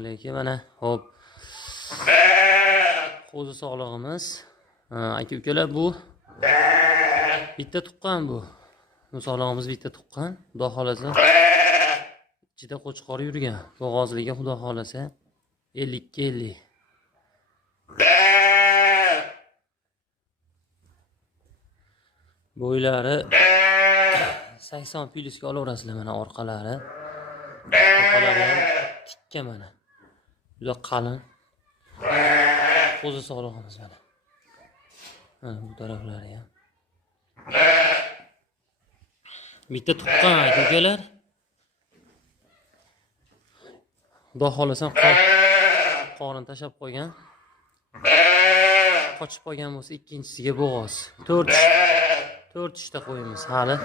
alaykum. Mana hop. Qo'zi sog'lig'imiz. Aka ukalar bu bitta tuqqan bu. Sog'lig'imiz bitta tuqqan. Xudo xolasa ichida qo'chqor yurgan. Bo'g'ozliga xudo xolasa 50 bo'ylari 80 plyusga olaverasizlar mana orqalari. Orqalari ham tikka mana. Juda qalin. Qo'zi sog'lig'imiz mana. Mana bu taraflari ham. Bitta tuqqan aka-ukalar. Xudo xolasa qorin tashab qo'ygan. Qochib qolgan bo'lsa ikkinchisiga bo'g'oz. 4 ishta qo'yimiz hali.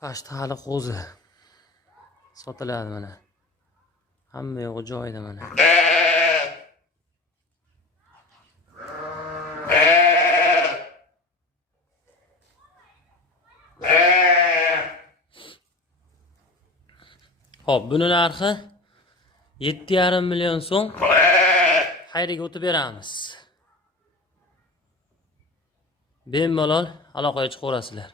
Pashta hali qo'zi. Sotiladi mana. Hamma yo'g'i joyida mana. Hop, buni narxi 7,5 million so'm. Xayriga o'tib beramiz. Bemalol aloqaga chiqaverasizlar.